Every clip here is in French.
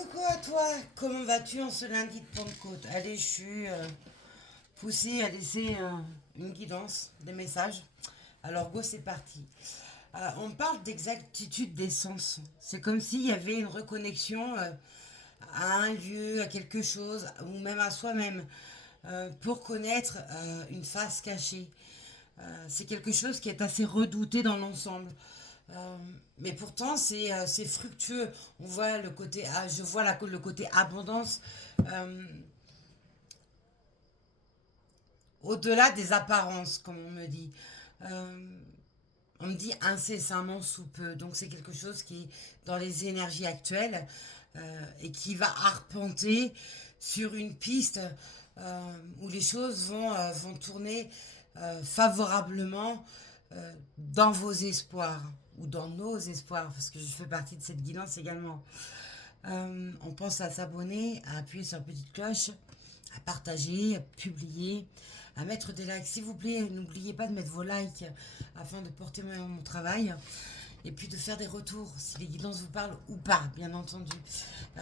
Coucou à toi, comment vas-tu en ce lundi de Pentecôte? Allez, je suis poussée à laisser une guidance, des messages. Alors go, c'est parti. On parle d'exactitude des sens. C'est comme s'il y avait une reconnexion à un lieu, à quelque chose, ou même à soi-même, pour connaître une face cachée. C'est quelque chose qui est assez redouté dans l'ensemble. Euh, mais pourtant, c'est fructueux. On voit le côté, je vois le côté abondance euh, au-delà des apparences, comme on me dit. Euh, on me dit incessamment sous peu. Donc c'est quelque chose qui est dans les énergies actuelles et qui va arpenter sur une piste où les choses vont tourner favorablement dans vos espoirs ou dans nos espoirs, parce que je fais partie de cette guidance également. On pense à s'abonner, à appuyer sur la petite cloche, à partager, à publier, à mettre des likes. S'il vous plaît, n'oubliez pas de mettre vos likes afin de porter mon travail. Et puis de faire des retours, si les guidances vous parlent ou pas, bien entendu.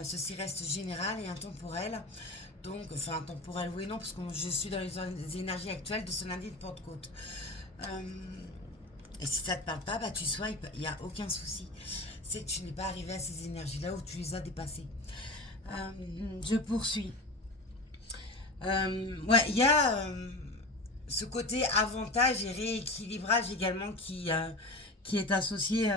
Ceci reste général et intemporel. Donc, enfin, intemporel, oui, non, parce que je suis dans les énergies actuelles de ce lundi de Pentecôte. Et si ça ne te parle pas, bah, tu swipes, il n'y a aucun souci. C'est que tu n'es pas arrivé à ces énergies-là ou tu les as dépassées. Je poursuis. Ouais, il y a ce côté avantage et rééquilibrage également qui est associé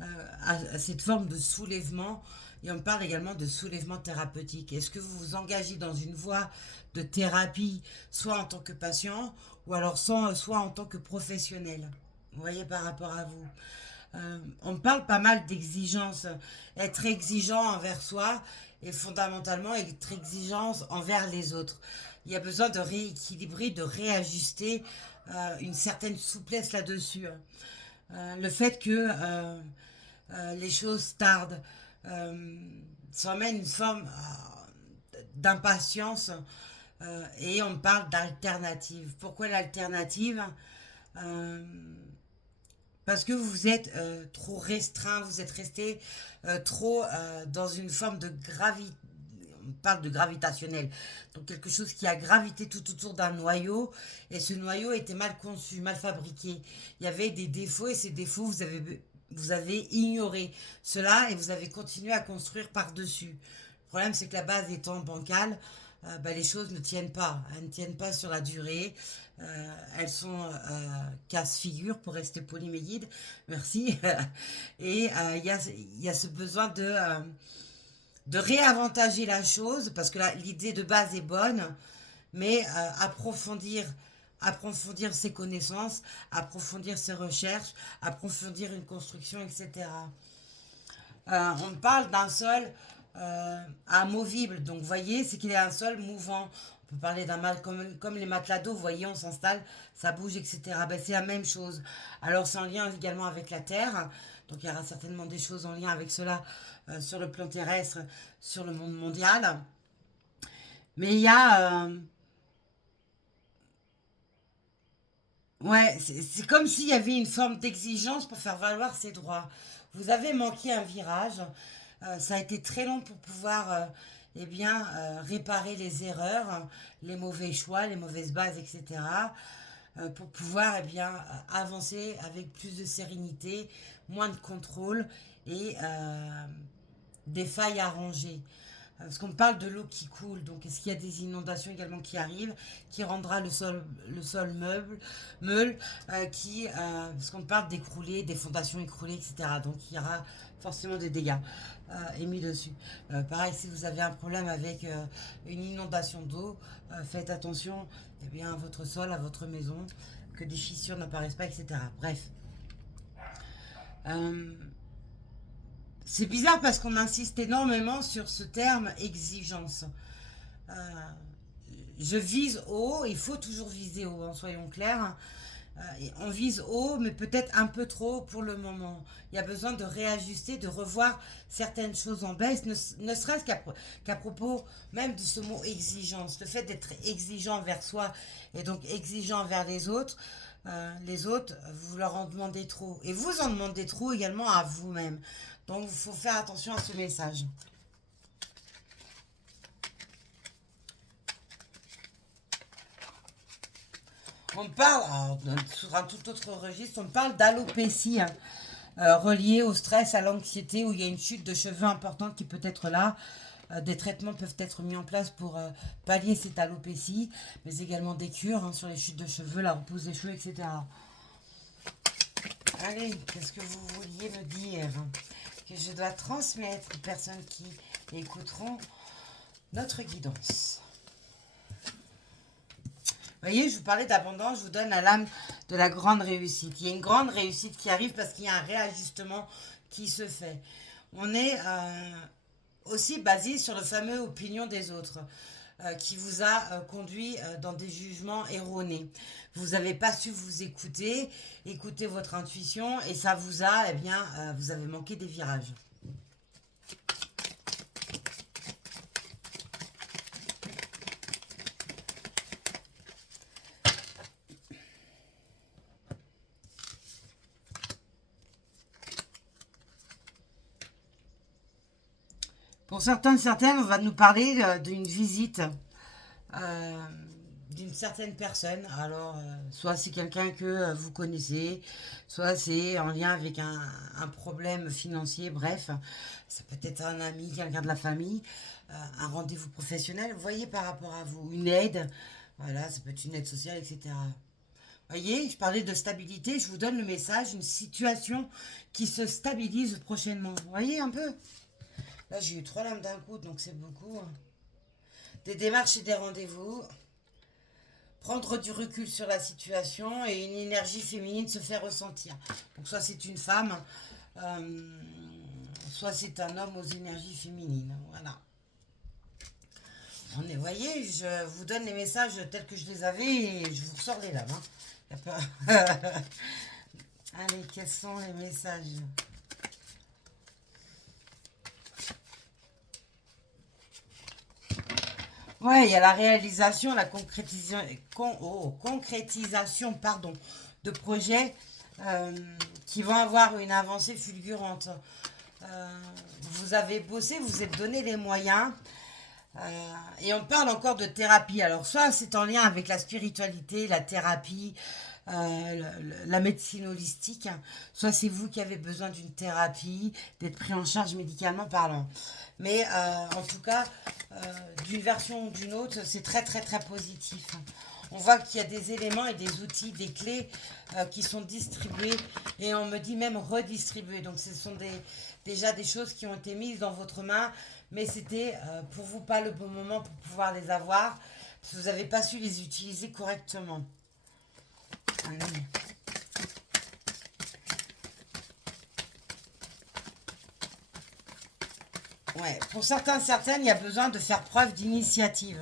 à cette forme de soulèvement. Et on parle également de soulèvement thérapeutique. Est-ce que vous vous engagez dans une voie de thérapie, soit en tant que patient, ou alors soit en tant que professionnel? Vous voyez, par rapport à vous. On parle pas mal d'exigence. Être exigeant envers soi et fondamentalement être exigeant envers les autres. Il y a besoin de rééquilibrer, de réajuster une certaine souplesse là-dessus. Le fait que les choses tardent, ça emmène une forme d'impatience et on parle d'alternative. Pourquoi l'alternative? Euh, Parce que vous êtes trop restreint, vous êtes resté trop dans une forme de gravité. On parle de gravitationnel. Donc quelque chose qui a gravité tout autour d'un noyau. Et ce noyau était mal conçu, mal fabriqué. Il y avait des défauts et ces défauts, vous avez ignoré cela et vous avez continué à construire par-dessus. Le problème, c'est que la base étant bancale, bah, les choses ne tiennent pas. Elles ne tiennent pas sur la durée. Elles sont casse-figure, pour rester poli mais guide. Merci. Et il y a ce besoin de réavantager la chose, parce que l'idée de base est bonne, mais approfondir ses connaissances, approfondir ses recherches, approfondir une construction, etc. On parle d'un sol amovible. Donc, vous voyez, c'est qu'il est un sol mouvant. On peut parler d'un mal comme les matelas d'eau, vous voyez, on s'installe, ça bouge, etc. Ben, c'est la même chose. Alors, c'est en lien également avec la Terre. Donc, il y aura certainement des choses en lien avec cela sur le plan terrestre, sur le monde mondial. Mais il y a... ouais, c'est comme s'il y avait une forme d'exigence pour faire valoir ses droits. Vous avez manqué un virage. Ça a été très long pour pouvoir eh bien, réparer les erreurs, les mauvais choix, les mauvaises bases, etc. Pour pouvoir eh bien, avancer avec plus de sérénité, moins de contrôle et des failles à ranger. Parce qu'on parle de l'eau qui coule, donc est-ce qu'il y a des inondations également qui arrivent, qui rendra le sol meule, parce qu'on parle d'écrouler, des fondations écroulées, etc. Donc il y aura forcément des dégâts émis dessus. Pareil, si vous avez un problème avec une inondation d'eau, faites attention eh bien, à votre sol, à votre maison, que des fissures n'apparaissent pas, etc. Bref. Euh, c'est bizarre parce qu'on insiste énormément sur ce terme exigence. Euh, je vise haut, il faut toujours viser haut, hein, soyons clairs. On vise haut, mais peut-être un peu trop haut pour le moment. Il y a besoin de réajuster, de revoir certaines choses en baisse, ne serait-ce qu'à propos même de ce mot exigence. Le fait d'être exigeant vers soi et donc exigeant vers les autres, vous leur en demandez trop. Et vous en demandez trop également à vous-même. Donc il faut faire attention à ce message. On parle, alors, sur un tout autre registre, on parle d'alopécie, hein, reliée au stress, à l'anxiété, où il y a une chute de cheveux importante qui peut être là. Des traitements peuvent être mis en place pour pallier cette alopécie, mais également des cures, hein, sur les chutes de cheveux, la repousse des cheveux, etc. Allez, qu'est-ce que vous vouliez me dire que je dois transmettre aux personnes qui écouteront notre guidance? Vous voyez, je vous parlais d'abondance, je vous donne la lame de la grande réussite. Il y a une grande réussite qui arrive parce qu'il y a un réajustement qui se fait. On est aussi basé sur le fameux opinion des autres, qui vous a conduit dans des jugements erronés. Vous n'avez pas su vous écouter, écouter votre intuition, et ça vous a, eh bien, vous avez manqué des virages. Pour certains, certaines, on va nous parler d'une visite euh, d'une certaine personne. Alors, soit c'est quelqu'un que vous connaissez, soit c'est en lien avec un problème financier, bref. Ça peut être un ami, quelqu'un de la famille, un rendez-vous professionnel. Vous voyez, par rapport à vous, une aide. Voilà, ça peut être une aide sociale, etc. Vous voyez, je parlais de stabilité, je vous donne le message, une situation qui se stabilise prochainement. Vous voyez un peu? Là, j'ai eu 3 lames d'un coup, donc c'est beaucoup, hein. Des démarches et des rendez-vous. Prendre du recul sur la situation et une énergie féminine se fait ressentir. Donc soit c'est une femme, euh, soit c'est un homme aux énergies féminines. Voilà. Vous voyez, je vous donne les messages tels que je les avais et je vous ressors les lames, hein. Y a pas... Allez, quels sont les messages? Ouais, il y a la réalisation, la concrétisation, pardon, de projets euh, qui vont avoir une avancée fulgurante. Euh, vous avez bossé, vous vous êtes donné les moyens. Et on parle encore de thérapie. Alors, soit c'est en lien avec la spiritualité, la thérapie, la médecine holistique, hein, soit c'est vous qui avez besoin d'une thérapie, d'être pris en charge médicalement parlant. Mais en tout cas, d'une version ou d'une autre, c'est très très très positif. On voit qu'il y a des éléments et des outils, des clés qui sont distribués et on me dit même redistribués. Donc ce sont déjà des choses qui ont été mises dans votre main, mais c'était pour vous pas le bon moment pour pouvoir les avoir, parce que vous n'avez pas su les utiliser correctement. Allez. Ouais, pour certains, certaines, il y a besoin de faire preuve d'initiative.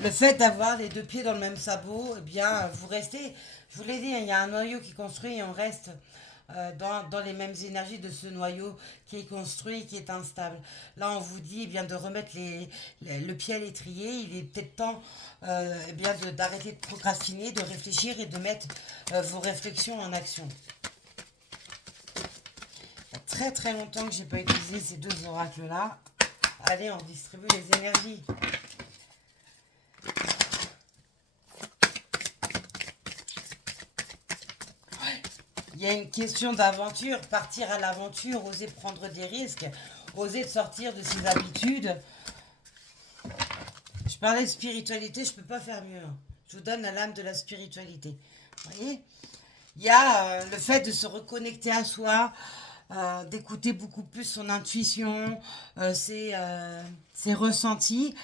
Le fait d'avoir les deux pieds dans le même sabot, eh bien, vous restez, je vous l'ai dit, il y a un noyau qui est construit et on reste dans les mêmes énergies de ce noyau qui est construit, qui est instable. Là, on vous dit eh bien, de remettre le pied à l'étrier. Il est peut-être temps eh bien, d'arrêter de procrastiner, de réfléchir et de mettre vos réflexions en action. Il y a très très longtemps que je n'ai pas utilisé ces deux oracles-là. Allez, on distribue les énergies. Il y a une question d'aventure, partir à l'aventure, oser prendre des risques, oser sortir de ses habitudes. Je parlais de spiritualité, je ne peux pas faire mieux, hein. Je vous donne la lame de la spiritualité. Vous voyez? Il y a le fait de se reconnecter à soi, d'écouter beaucoup plus son intuition, ses ressentis,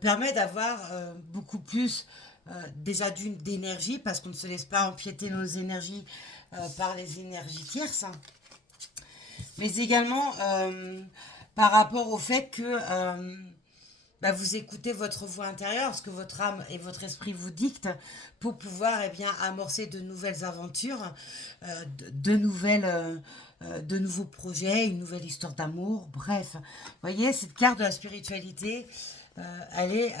permet d'avoir beaucoup plus déjà d'énergie, parce qu'on ne se laisse pas empiéter nos énergies par les énergies tierces, hein. Mais également par rapport au fait que bah, vous écoutez votre voix intérieure, ce que votre âme et votre esprit vous dictent, pour pouvoir eh bien, amorcer de nouvelles aventures, de nouveaux projets, une nouvelle histoire d'amour, bref. Vous voyez, cette carte de la spiritualité, elle est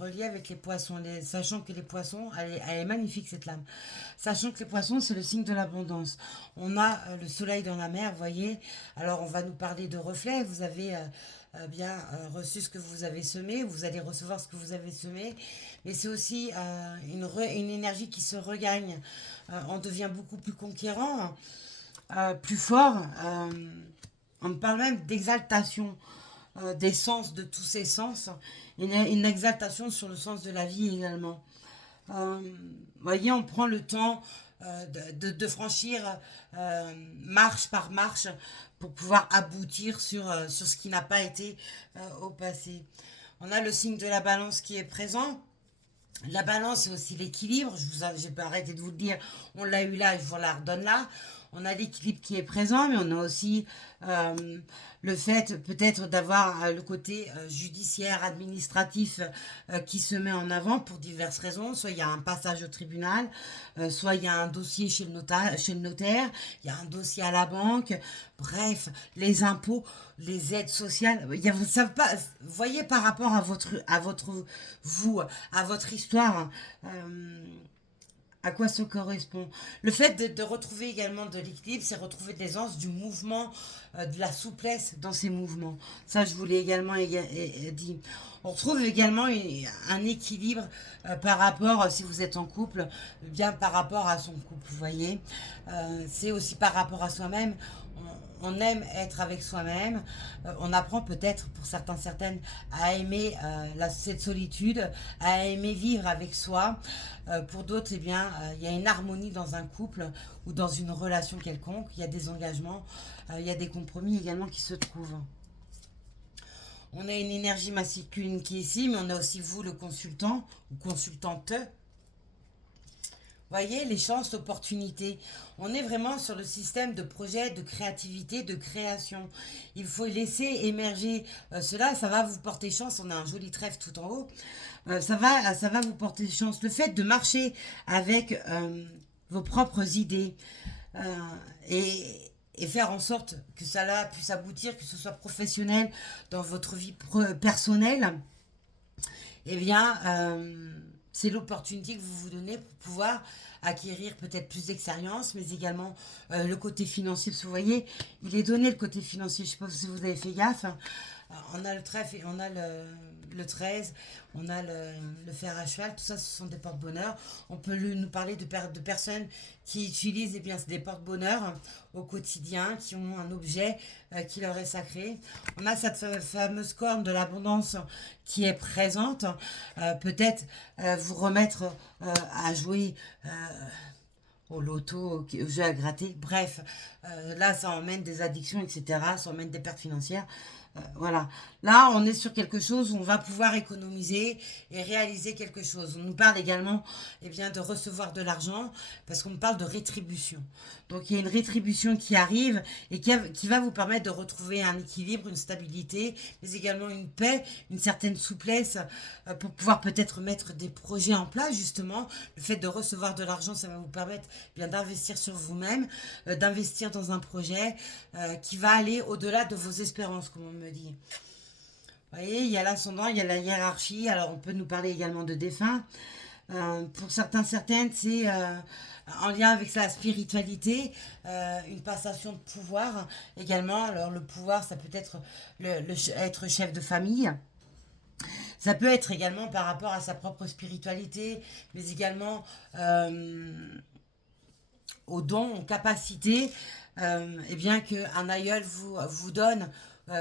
reliée avec les poissons, sachant que les poissons, elle est magnifique cette lame, sachant que les poissons, c'est le signe de l'abondance. On a le soleil dans la mer, vous voyez, alors on va nous parler de reflets, vous avez reçu ce que vous avez semé, vous allez recevoir ce que vous avez semé, mais c'est aussi une énergie qui se regagne. On devient beaucoup plus conquérant, plus fort. On parle même d'exaltation des sens, de tous ces sens, une exaltation sur le sens de la vie également. Voyez, on prend le temps de franchir marche par marche pour pouvoir aboutir sur ce qui n'a pas été au passé. On a le signe de la balance qui est présent. La balance, c'est aussi l'équilibre. J'ai pas arrêté de vous le dire. On l'a eu là, je vous la redonne là. On a l'équilibre qui est présent, mais on a aussi le fait peut-être d'avoir le côté judiciaire, administratif qui se met en avant pour diverses raisons. Soit il y a un passage au tribunal, soit il y a un dossier chez le notaire, il y a un dossier à la banque. Bref, les impôts, les aides sociales. Vous savez pas, voyez par rapport à votre histoire. À quoi ça correspond. Le fait de retrouver également de l'équilibre, c'est retrouver de l'aisance, du mouvement, de la souplesse dans ces mouvements. Ça, je vous l'ai également dit. On retrouve également un équilibre par rapport, si vous êtes en couple, bien par rapport à son couple, vous voyez. C'est aussi par rapport à soi-même. On aime être avec soi-même. On apprend peut-être pour certaines à aimer cette solitude, à aimer vivre avec soi. Pour d'autres, eh bien, il y a une harmonie dans un couple ou dans une relation quelconque. Il y a des engagements, il y a des compromis également qui se trouvent. On a une énergie masculine qui est ici, mais on a aussi vous, le consultant ou consultante. Voyez, les chances, opportunités. On est vraiment sur le système de projet, de créativité, de création. Il faut laisser émerger cela. Ça va vous porter chance. On a un joli trèfle tout en haut. Ça va vous porter chance. Le fait de marcher avec vos propres idées et faire en sorte que cela puisse aboutir, que ce soit professionnel dans votre vie personnelle, eh bien, c'est l'opportunité que vous vous donnez pour pouvoir acquérir peut-être plus d'expérience, mais également le côté financier. Parce que vous voyez, il est donné le côté financier. Je ne sais pas si vous avez fait gaffe. On a le trèfle et on a le 13, on a le fer à cheval. Tout ça, ce sont des porte-bonheur. On peut nous parler de personnes qui utilisent bien, des porte-bonheur au quotidien, qui ont un objet qui leur est sacré. On a cette fameuse corne de l'abondance qui est présente. Peut-être vous remettre à jouer au loto, au jeu à gratter. Bref, là, ça emmène des addictions, etc. Ça emmène des pertes financières. Voilà. Là, on est sur quelque chose où on va pouvoir économiser et réaliser quelque chose. On nous parle également de recevoir de l'argent parce qu'on parle de rétribution. Donc, il y a une rétribution qui arrive et qui va vous permettre de retrouver un équilibre, une stabilité, mais également une paix, une certaine souplesse pour pouvoir peut-être mettre des projets en place, justement. Le fait de recevoir de l'argent, ça va vous permettre d'investir sur vous-même, d'investir dans un projet qui va aller au-delà de vos espérances, comme on me dit. Vous voyez, il y a l'ascendant, il y a la hiérarchie. Alors, on peut nous parler également de défunts. Pour certaines, c'est en lien avec la spiritualité, une passation de pouvoir également. Alors, le pouvoir, ça peut être être chef de famille. Ça peut être également par rapport à sa propre spiritualité, mais également aux dons, aux capacités, qu'un aïeul vous donne,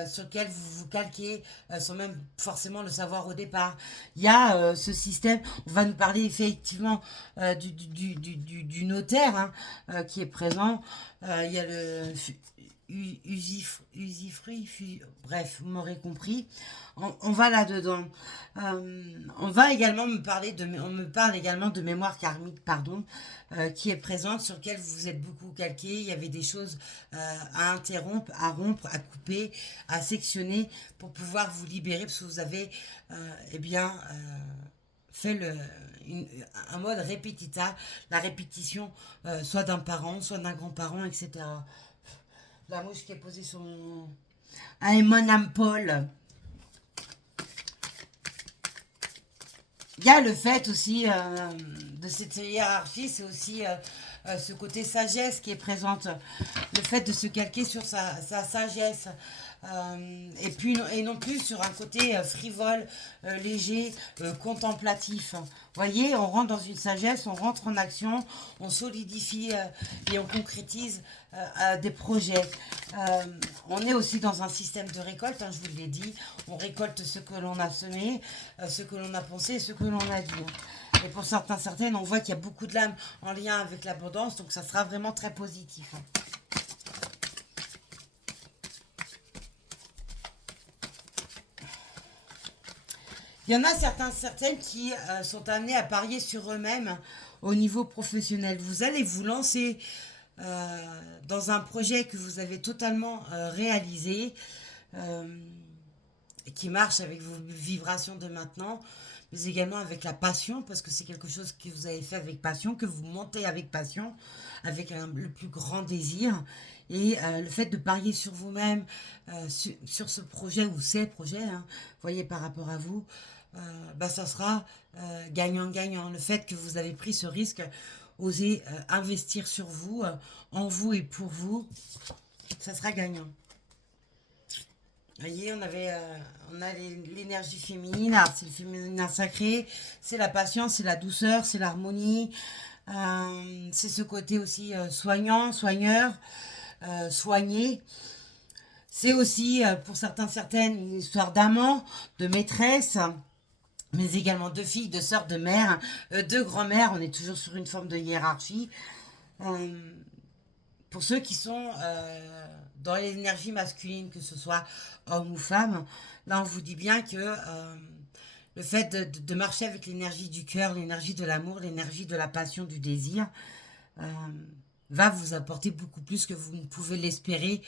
sur lequel vous vous calquez sans même forcément le savoir au départ. Il y a ce système, on va nous parler effectivement du notaire qui est présent. Il y a le usifruit, bref, vous m'aurez compris. On va là-dedans. On va également on me parle également de mémoire karmique, pardon, qui est présente, sur laquelle vous vous êtes beaucoup calqué. Il y avait des choses à interrompre, à rompre, à couper, à sectionner pour pouvoir vous libérer, parce que vous avez fait un mode répétita, la répétition soit d'un parent, soit d'un grand-parent, etc. La mouche qui est posée sur mon... Ah, et mon âme Paul. Il y a le fait aussi de cette hiérarchie, c'est aussi ce côté sagesse qui est présente. Le fait de se calquer sur sa sagesse. Et non plus sur un côté frivole, léger, contemplatif. Voyez, on rentre dans une sagesse, on rentre en action, on solidifie et on concrétise des projets. Euh, on est aussi dans un système de récolte, hein, je vous l'ai dit. On récolte ce que l'on a semé, ce que l'on a pensé, ce que l'on a dit. Et pour certaines, on voit qu'il y a beaucoup de lames en lien avec l'abondance, donc ça sera vraiment très positif. Il y en a certaines qui sont amenées à parier sur eux-mêmes au niveau professionnel. Vous allez vous lancer dans un projet que vous avez totalement réalisé, euh, qui marche avec vos vibrations de maintenant, mais également avec la passion, parce que c'est quelque chose que vous avez fait avec passion, que vous montez avec passion, avec le plus grand désir. Et le fait de parier sur vous-même, sur ce projet ou ces projets, hein, voyez, par rapport à vous, bah, ça sera gagnant-gagnant. Le fait que vous avez pris ce risque, osez investir sur vous, en vous et pour vous, ça sera gagnant. Vous voyez, on a l'énergie féminine, c'est le féminin sacré, c'est la patience, c'est la douceur, c'est l'harmonie, c'est ce côté aussi soignant, soigneur, soigné. C'est aussi, pour certaines, une histoire d'amant, de maîtresse, mais également de filles, de sœurs, de mères, de grand-mères. On est toujours sur une forme de hiérarchie. Euh, pour ceux qui sont dans l'énergie masculine, que ce soit homme ou femme, là on vous dit bien que le fait de marcher avec l'énergie du cœur, l'énergie de l'amour, l'énergie de la passion, du désir, euh, va vous apporter beaucoup plus que vous ne pouvez l'espérer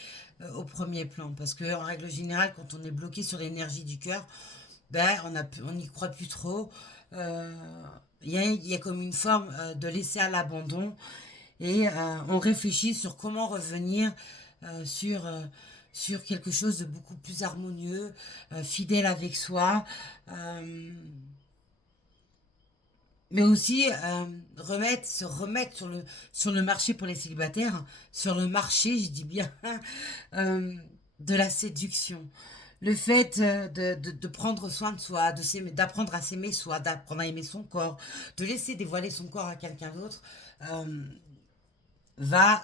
au premier plan. Parce que en règle générale, quand on est bloqué sur l'énergie du cœur, ben, on n'y croit plus trop. Euh, il y a comme une forme de laisser à l'abandon et on réfléchit sur comment revenir euh, sur, euh, sur quelque chose de beaucoup plus harmonieux, fidèle avec soi, euh, mais aussi se remettre sur le marché pour les célibataires, sur le marché, je dis bien, euh, de la séduction. Le fait de prendre soin de soi, d'apprendre à s'aimer soi, d'apprendre à aimer son corps, de laisser dévoiler son corps à quelqu'un d'autre, euh, va,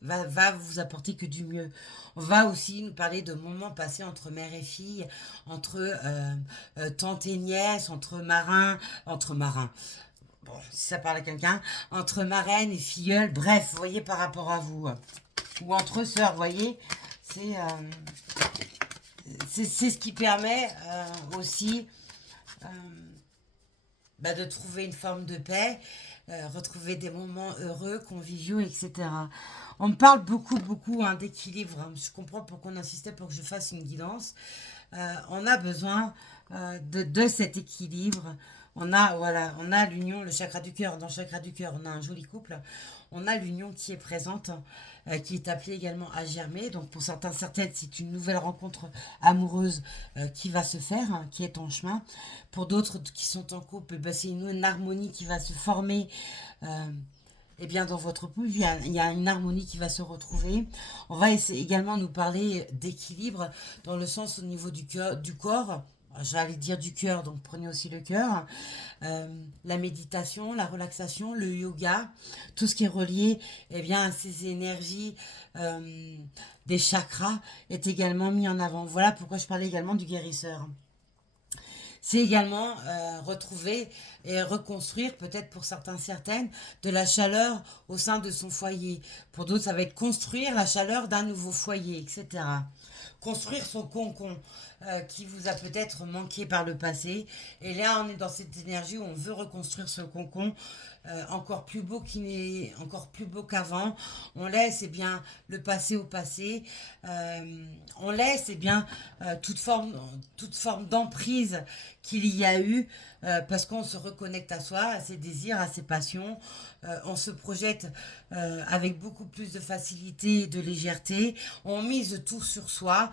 va vous apporter que du mieux. On va aussi nous parler de moments passés entre mère et fille, entre tante et nièce, entre marins, bon, si ça parle à quelqu'un, entre marraine et filleule, bref, vous voyez, par rapport à vous. Ou entre sœurs, vous voyez, c'est c'est ce qui permet aussi bah, de trouver une forme de paix, retrouver des moments heureux, conviviaux, etc. On me parle beaucoup hein, d'équilibre. Hein. Je comprends pourquoi on insistait pour que je fasse une guidance. On a besoin de cet équilibre. Voilà, on a l'union, le chakra du cœur. Dans le chakra du cœur, on a un joli couple. On a l'union qui est présente, qui est appelée également à germer. Donc pour certaines, c'est une nouvelle rencontre amoureuse qui va se faire, hein, qui est en chemin. Pour d'autres qui sont en couple, ben, c'est une harmonie qui va se former. Eh bien, dans votre couple, il y a une harmonie qui va se retrouver. On va également nous parler d'équilibre dans le sens au niveau du cœur, du corps. J'allais dire du cœur, donc prenez aussi le cœur. La méditation, la relaxation, le yoga, tout ce qui est relié eh bien, à ces énergies des chakras est également mis en avant. Voilà pourquoi je parlais également du guérisseur. C'est également retrouver et reconstruire, peut-être pour certaines, de la chaleur au sein de son foyer. Pour d'autres, ça va être construire la chaleur d'un nouveau foyer, etc. Construire son concon qui vous a peut-être manqué par le passé. Et là, on est dans cette énergie où on veut reconstruire ce concon encore plus beau encore plus beau qu'avant. On laisse bien le passé au passé. On laisse bien toute forme d'emprise qu'il y a eu parce qu'on se reconnecte à soi, à ses désirs, à ses passions. On se projette avec beaucoup plus de facilité et de légèreté. On mise tout sur soi,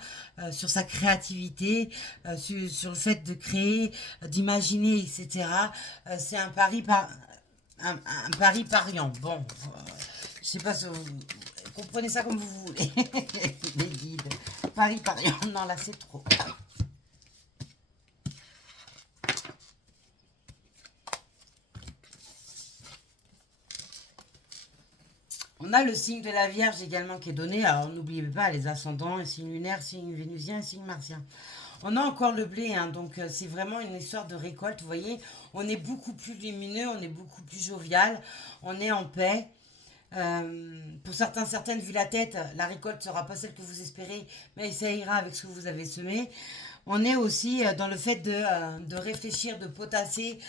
sur sa créativité, sur le fait de créer, d'imaginer, etc. C'est un pari pariant. Bon, je sais pas si vous comprenez ça comme vous voulez, les guides. Paris, Paris. Non, là, c'est trop. On a le signe de la Vierge également qui est donné. Alors, n'oubliez pas les ascendants, signe lunaire, signe vénusien, signe martien. On a encore le blé, hein, donc c'est vraiment une histoire de récolte. Vous voyez, on est beaucoup plus lumineux, on est beaucoup plus jovial, on est en paix. Pour certains, certaines, vu la tête, la récolte ne sera pas celle que vous espérez, mais ça ira avec ce que vous avez semé. On est aussi dans le fait de réfléchir, de potasser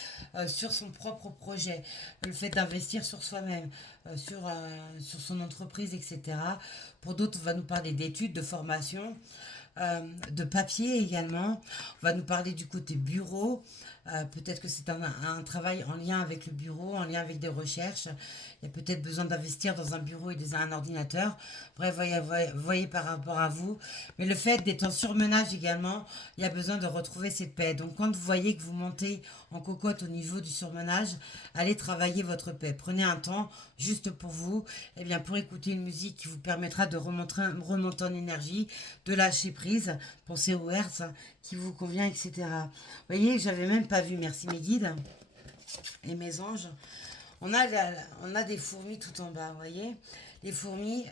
sur son propre projet, le fait d'investir sur soi-même, sur son entreprise, etc. Pour d'autres, on va nous parler d'études, de formation, de papier également. On va nous parler du côté bureau. Peut-être que c'est un travail en lien avec le bureau, en lien avec des recherches. Il y a peut-être besoin d'investir dans un bureau et un ordinateur. Bref, voyez par rapport à vous. Mais le fait d'être en surmenage également, il y a besoin de retrouver cette paix. Donc quand vous voyez que vous montez en cocotte au niveau du surmenage, allez travailler votre paix. Prenez un temps juste pour vous, eh bien, pour écouter une musique qui vous permettra de remonter en énergie, de lâcher prise, pensez au hertz qui vous convient, etc. Vous voyez, j'avais même pas vu, merci mes guides et mes anges. On a des fourmis tout en bas, vous voyez. Les fourmis,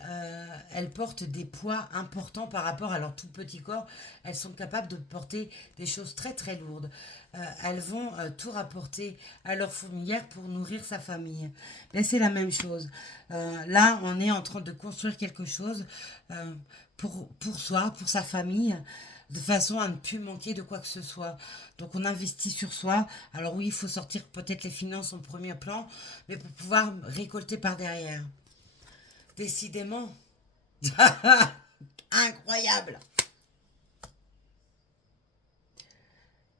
elles portent des poids importants par rapport à leur tout petit corps. Elles sont capables de porter des choses très très lourdes. Elles vont tout rapporter à leur fourmilière pour nourrir sa famille. Mais c'est la même chose. Là, on est en train de construire quelque chose pour soi, pour sa famille, de façon à ne plus manquer de quoi que ce soit. Donc on investit sur soi. Alors oui, il faut sortir peut-être les finances en premier plan, mais pour pouvoir récolter par derrière. Décidément. Incroyable.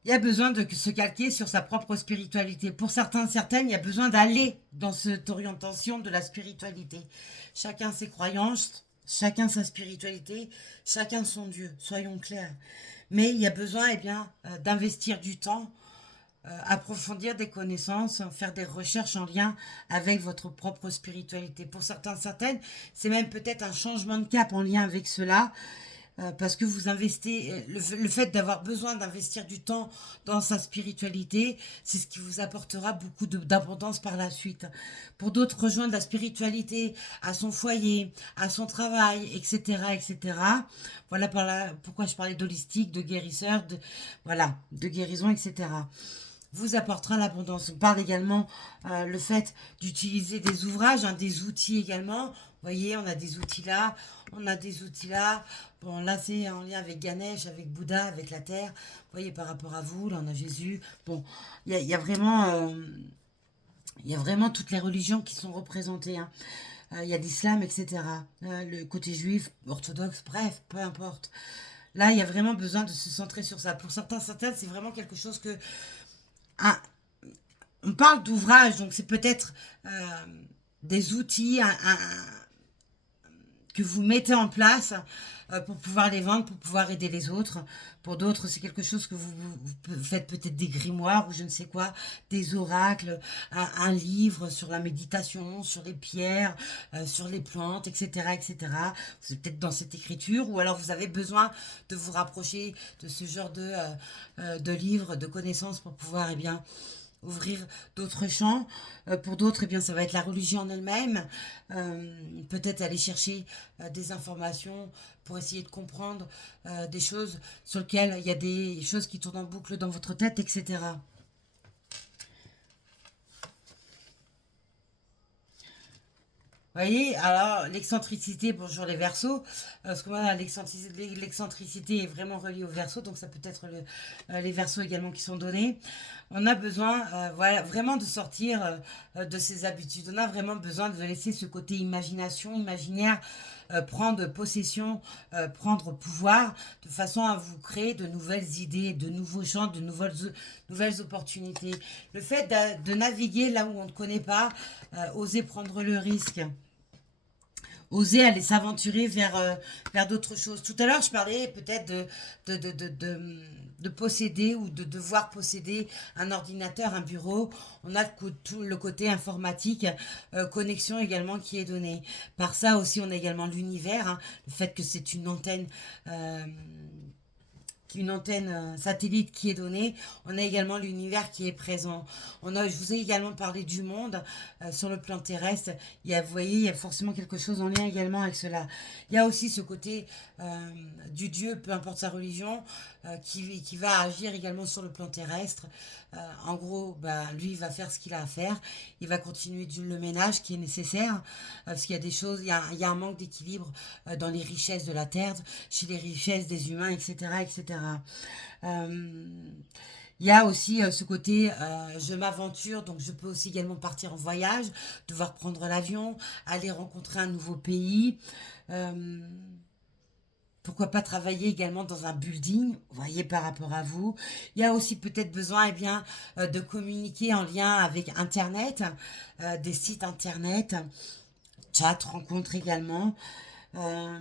Il y a besoin de se calquer sur sa propre spiritualité. Pour certains, certaines, il y a besoin d'aller dans cette orientation de la spiritualité. Chacun ses croyances, chacun sa spiritualité, chacun son Dieu, soyons clairs. Mais il y a besoin d'investir du temps, approfondir des connaissances, faire des recherches en lien avec votre propre spiritualité. Pour certains, certaines, c'est même peut-être un changement de cap en lien avec cela. Parce que vous investissez, le fait d'avoir besoin d'investir du temps dans sa spiritualité, c'est ce qui vous apportera beaucoup d'abondance par la suite. Pour d'autres, rejoindre la spiritualité à son foyer, à son travail, etc., etc. Voilà pourquoi je parlais d'holistique, de guérisseur, de guérison, etc. Vous apportera l'abondance. On parle également le fait d'utiliser des ouvrages, des outils également. Vous voyez, on a des outils là, on a des outils là. Bon, là, c'est en lien avec Ganesh, avec Bouddha, avec la terre. Vous voyez, par rapport à vous, là, on a Jésus. Bon, il y a vraiment... il y a vraiment toutes les religions qui sont représentées. Hein. Il y a l'islam, etc. Le côté juif, orthodoxe, bref, peu importe. Là, il y a vraiment besoin de se centrer sur ça. Pour certains, certaines, c'est vraiment quelque chose que... on parle d'ouvrage, donc c'est peut-être des outils que vous mettez en place pour pouvoir les vendre, pour pouvoir aider les autres. Pour d'autres, c'est quelque chose que vous faites peut-être des grimoires ou je ne sais quoi, des oracles, un livre sur la méditation, sur les pierres, sur les plantes, etc., etc. Vous êtes peut-être dans cette écriture ou alors vous avez besoin de vous rapprocher de ce genre de livres, de connaissances pour pouvoir, ouvrir d'autres champs. Pour d'autres, ça va être la religion en elle-même. Peut-être aller chercher des informations pour essayer de comprendre des choses sur lesquelles il y a des choses qui tournent en boucle dans votre tête, etc. Voyez, alors l'excentricité, bonjour les Verseaux, parce que moi l'excentricité est vraiment reliée aux Verseaux, donc ça peut être les Verseaux également qui sont donnés. On a besoin, vraiment de sortir de ces habitudes. On a vraiment besoin de laisser ce côté imagination, imaginaire, prendre possession, prendre pouvoir, de façon à vous créer de nouvelles idées, de nouveaux champs, de nouvelles opportunités. Le fait de naviguer là où on ne connaît pas, oser prendre le risque. Oser aller s'aventurer vers d'autres choses. Tout à l'heure, je parlais peut-être de posséder ou de devoir posséder un ordinateur, un bureau. On a tout le côté informatique, connexion également qui est donné. Par ça aussi, on a également l'univers, hein, le fait que c'est euh, une antenne satellite qui est donnée. On a également l'univers qui est présent. Je vous ai également parlé du monde sur le plan terrestre. Vous voyez, il y a forcément quelque chose en lien également avec cela. Il y a aussi ce côté du Dieu, peu importe sa religion, qui va agir également sur le plan terrestre. En gros, lui, il va faire ce qu'il a à faire. Il va continuer le ménage qui est nécessaire. Parce qu'il y a des choses, il y a un manque d'équilibre dans les richesses de la terre, chez les richesses des humains, etc. etc. Euh, il y a aussi ce côté, je m'aventure, donc je peux aussi également partir en voyage, devoir prendre l'avion, aller rencontrer un nouveau pays. Euh, Pourquoi pas travailler également dans un building, vous voyez, par rapport à vous. Il y a aussi peut-être besoin de communiquer en lien avec Internet, des sites Internet, chat, rencontres également. Euh,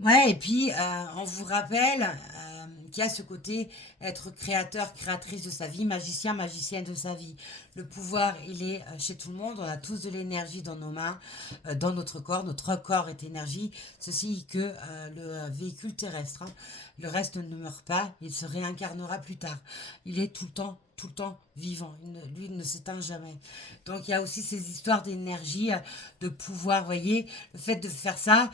Ouais, et puis on vous rappelle qu'il y a ce côté être créateur, créatrice de sa vie, magicien, magicienne de sa vie. Le pouvoir, il est chez tout le monde. On a tous de l'énergie dans nos mains, dans notre corps. Notre corps est énergie. Ceci que le véhicule terrestre, hein. Le reste ne meurt pas. Il se réincarnera plus tard. Il est tout le temps vivant. Lui, il ne s'éteint jamais. Donc il y a aussi ces histoires d'énergie, de pouvoir, vous voyez, le fait de faire ça,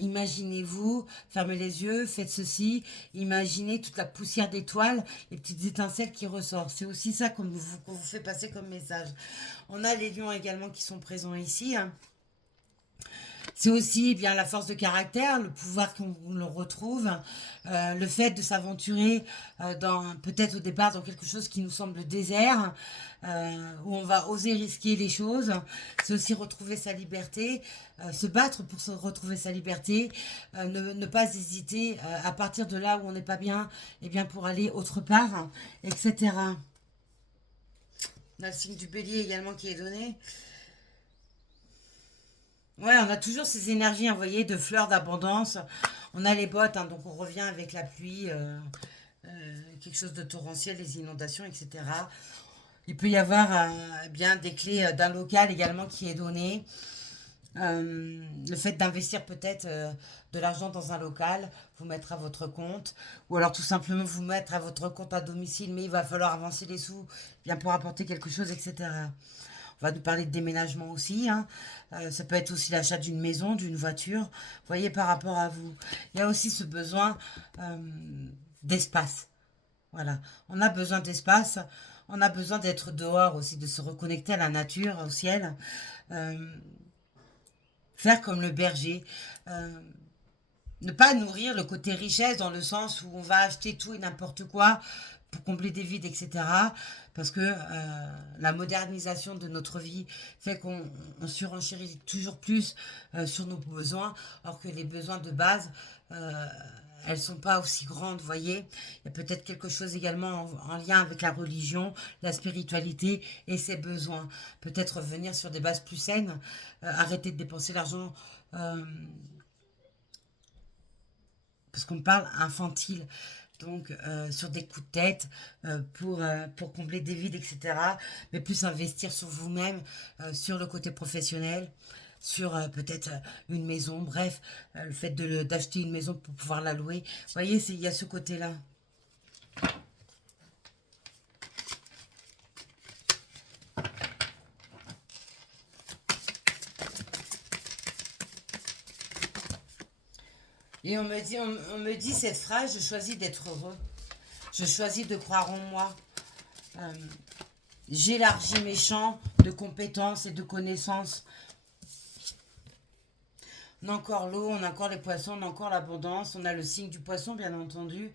imaginez-vous, fermez les yeux, faites ceci, imaginez toute la poussière d'étoiles, les petites étincelles qui ressortent. C'est aussi ça qu'on vous fait passer comme message. On a les lions également qui sont présents ici, hein. C'est aussi eh bien la force de caractère, le pouvoir qu'on le retrouve, le fait de s'aventurer dans peut-être au départ dans quelque chose qui nous semble désert, où on va oser risquer les choses. C'est aussi retrouver sa liberté, se battre pour se retrouver sa liberté, ne pas hésiter à partir de là où on n'est pas bien, et bien pour aller autre part, etc. On a le signe du bélier également qui est donné. Ouais, on a toujours ces énergies envoyées de fleurs d'abondance. On a les bottes, hein, donc on revient avec la pluie, quelque chose de torrentiel, les inondations, etc. Il peut y avoir bien des clés d'un local également qui est donné. Le fait d'investir peut-être de l'argent dans un local, vous mettre à votre compte, ou alors tout simplement vous mettre à votre compte à domicile, mais il va falloir avancer les sous bien pour apporter quelque chose, etc. On va nous parler de déménagement aussi, hein. Ça peut être aussi l'achat d'une maison, d'une voiture. Vous voyez, par rapport à vous. Il y a aussi ce besoin euh, d'espace. Voilà. On a besoin d'espace. On a besoin d'être dehors aussi, de se reconnecter à la nature, au ciel. Euh, Faire comme le berger. Euh, Ne pas nourrir le côté richesse dans le sens où on va acheter tout et n'importe quoi pour combler des vides, etc. Parce que la modernisation de notre vie fait qu'on surenchérit toujours plus sur nos besoins, alors que les besoins de base, euh, elles sont pas aussi grandes, vous voyez. Il y a peut-être quelque chose également en lien avec la religion, la spiritualité et ses besoins. Peut-être revenir sur des bases plus saines, arrêter de dépenser l'argent parce qu'on parle infantile, donc sur des coups de tête pour combler des vides, etc. Mais plus investir sur vous-même, sur le côté professionnel, sur peut-être une maison, bref, le fait d'acheter une maison pour pouvoir la louer. Vous voyez, il y a ce côté-là. Et on me dit cette phrase, je choisis d'être heureux. Je choisis de croire en moi. Euh, J'élargis mes champs de compétences et de connaissances. On a encore l'eau, on a encore les poissons, on a encore l'abondance, on a le signe du poisson, bien entendu.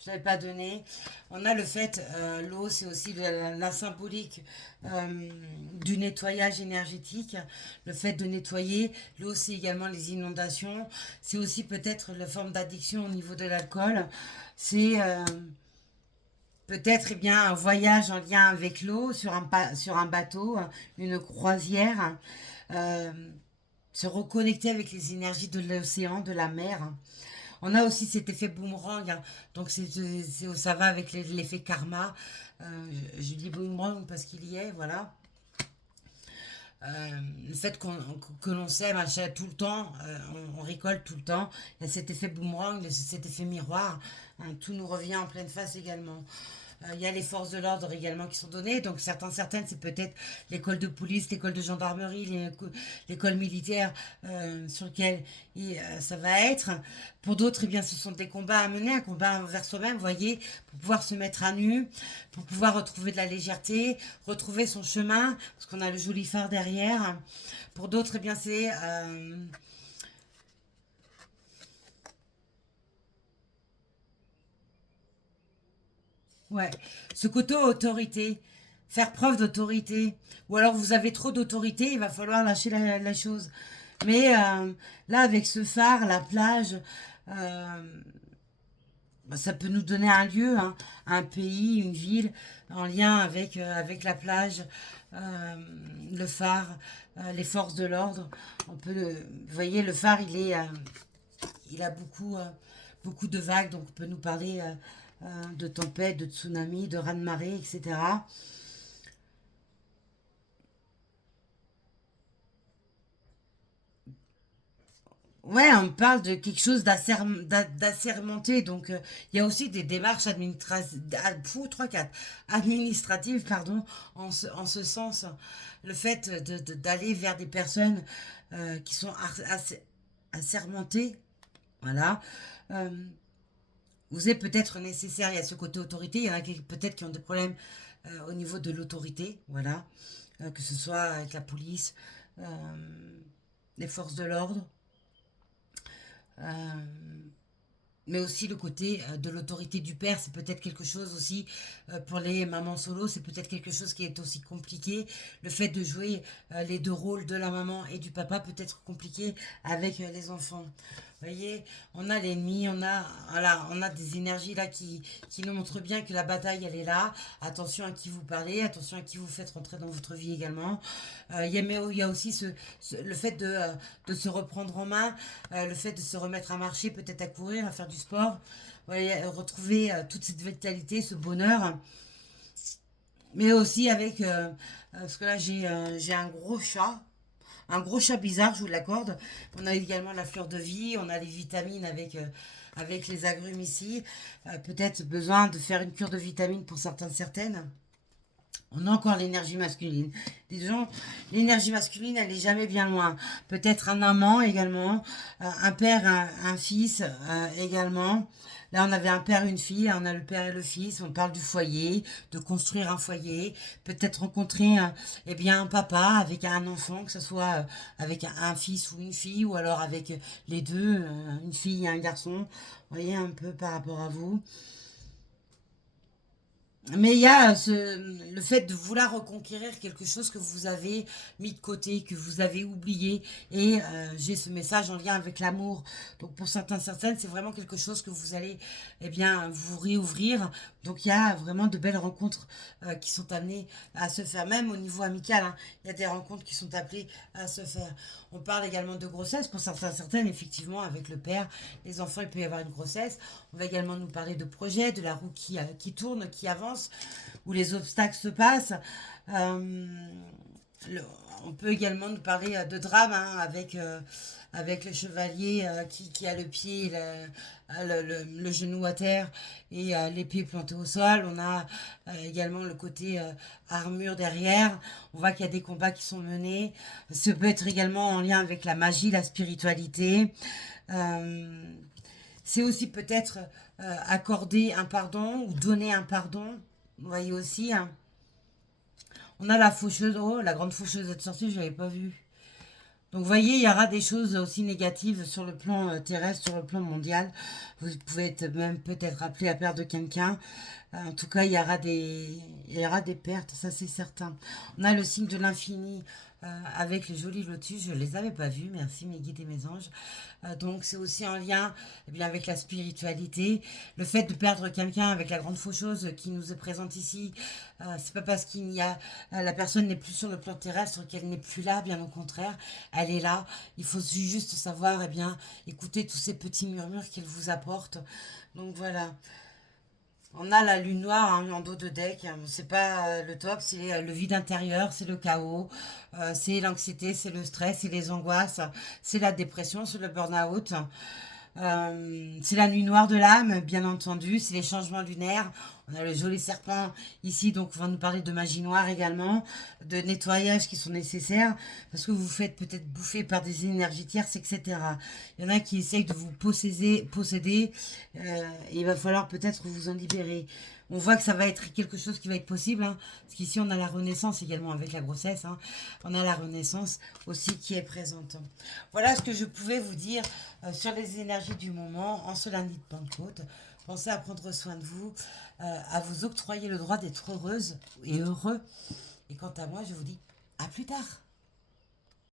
Je ne l'avais pas donné. On a le fait, l'eau, c'est aussi la symbolique du nettoyage énergétique. Le fait de nettoyer. L'eau, c'est également les inondations. C'est aussi peut-être la forme d'addiction au niveau de l'alcool. C'est peut-être eh bien, un voyage en lien avec l'eau sur un bateau, une croisière. Euh, Se reconnecter avec les énergies de l'océan, de la mer. On a aussi cet effet boomerang, hein. Donc ça va avec l'effet karma. Je dis boomerang parce qu'il y est, voilà. Le fait que l'on sème tout le temps, on récolte tout le temps, il y a cet effet boomerang, cet effet miroir, hein, tout nous revient en pleine face également. Il y a les forces de l'ordre également qui sont données, donc certaines, c'est peut-être l'école de police, l'école de gendarmerie, l'école militaire sur lequel ça va être. Pour d'autres, eh bien, ce sont des combats à mener, un combat envers soi-même, vous voyez, pour pouvoir se mettre à nu, pour pouvoir retrouver de la légèreté, retrouver son chemin, parce qu'on a le joli phare derrière. Pour d'autres, eh bien, c'est ouais, ce côté autorité, faire preuve d'autorité, ou alors vous avez trop d'autorité, il va falloir lâcher la chose. Mais là, avec ce phare, la plage, euh, bah, ça peut nous donner un lieu, hein, un pays, une ville, en lien avec la plage, euh, le phare, les forces de l'ordre. Vous voyez, le phare, il a beaucoup de vagues, donc on peut nous parler de tempêtes, de tsunamis, de raz-de-marée, etc. Ouais, on parle de quelque chose d'assermenté, donc il y a aussi des démarches administratives, pardon, en ce sens. Le fait d'aller vers des personnes qui sont assermentées, voilà, euh, vous est peut-être nécessaire. Il y a ce côté autorité, il y en a qui peut-être qui ont des problèmes au niveau de l'autorité, voilà, que ce soit avec la police, euh, les forces de l'ordre. Euh, mais aussi le côté de l'autorité du père, c'est peut-être quelque chose aussi pour les mamans solo, c'est peut-être quelque chose qui est aussi compliqué. Le fait de jouer les deux rôles de la maman et du papa peut être compliqué avec les enfants. Vous voyez, on a l'ennemi, voilà, on a des énergies là qui nous montrent bien que la bataille elle est là. Attention à qui vous parlez, attention à qui vous faites rentrer dans votre vie également. Il y a aussi le fait de se reprendre en main, le fait de se remettre à marcher, peut-être à courir, à faire du sport. Ouais, retrouver toute cette vitalité, ce bonheur. Mais aussi avec, parce que là j'ai un gros chat bizarre, je vous l'accorde. On a également la fleur de vie, on a les vitamines avec les agrumes ici. Peut-être besoin de faire une cure de vitamines pour certaines. On a encore l'énergie masculine. Disons, l'énergie masculine, elle n'est jamais bien loin. Peut-être un amant également, un père, un fils également. Là, on avait un père, une fille, on a le père et le fils. On parle du foyer, de construire un foyer. Peut-être rencontrer eh bien, un papa avec un enfant, que ce soit avec un fils ou une fille, ou alors avec les deux, une fille et un garçon. Vous voyez un peu par rapport à vous. Mais il y a le fait de vouloir reconquérir quelque chose que vous avez mis de côté, que vous avez oublié. Et j'ai ce message en lien avec l'amour. Donc pour certaines, c'est vraiment quelque chose que vous allez eh bien, vous réouvrir. Donc il y a vraiment de belles rencontres qui sont amenées à se faire, même au niveau amical, hein. Il y a des rencontres qui sont appelées à se faire. On parle également de grossesse. Pour certaines, effectivement, avec le père, les enfants, il peut y avoir une grossesse. On va également nous parler de projets, de la roue qui tourne, qui avance, où les obstacles se passent. Euh, le- on peut également nous parler de drame, hein, avec le chevalier qui a le pied, le genou à terre et les pieds plantés au sol. On a également le côté armure derrière. On voit qu'il y a des combats qui sont menés. Ça peut être également en lien avec la magie, la spiritualité. Euh, c'est aussi peut-être accorder un pardon ou donner un pardon. Vous voyez aussi, hein. On a la faucheuse, oh, la grande faucheuse de sortie, je l'avais pas vue. Donc, vous voyez, il y aura des choses aussi négatives sur le plan terrestre, sur le plan mondial. Vous pouvez être même peut-être appelé à perdre quelqu'un. En tout cas, il y aura des pertes, ça c'est certain. On a le signe de l'infini avec les jolis lotus, je ne les avais pas vus, merci mes guides et mes anges. Donc c'est aussi en lien eh bien, avec la spiritualité. Le fait de perdre quelqu'un avec la grande faucheuse qui nous est présente ici, c'est pas parce qu'il y a la personne n'est plus sur le plan terrestre qu'elle n'est plus là, bien au contraire, elle est là. Il faut juste savoir eh bien, écouter tous ces petits murmures qu'elle vous apporte. Donc voilà. On a la lune noire hein, en dos de deck. C'est pas le top, c'est le vide intérieur, c'est le chaos, c'est l'anxiété, c'est le stress, c'est les angoisses, c'est la dépression, c'est le burn-out. C'est la nuit noire de l'âme, bien entendu. C'est les changements lunaires. On a le joli serpent ici, donc on va nous parler de magie noire également, de nettoyage qui sont nécessaires, parce que vous vous faites peut-être bouffer par des énergies tierces, etc. Il y en a qui essayent de vous posséder et il va falloir peut-être vous en libérer. On voit que ça va être quelque chose qui va être possible, hein, parce qu'ici on a la renaissance également avec la grossesse, hein. On a la renaissance aussi qui est présente. Voilà ce que je pouvais vous dire sur les énergies du moment en ce lundi de Pentecôte. Pensez à prendre soin de vous, à vous octroyer le droit d'être heureuse et heureux. Et quant à moi, je vous dis à plus tard.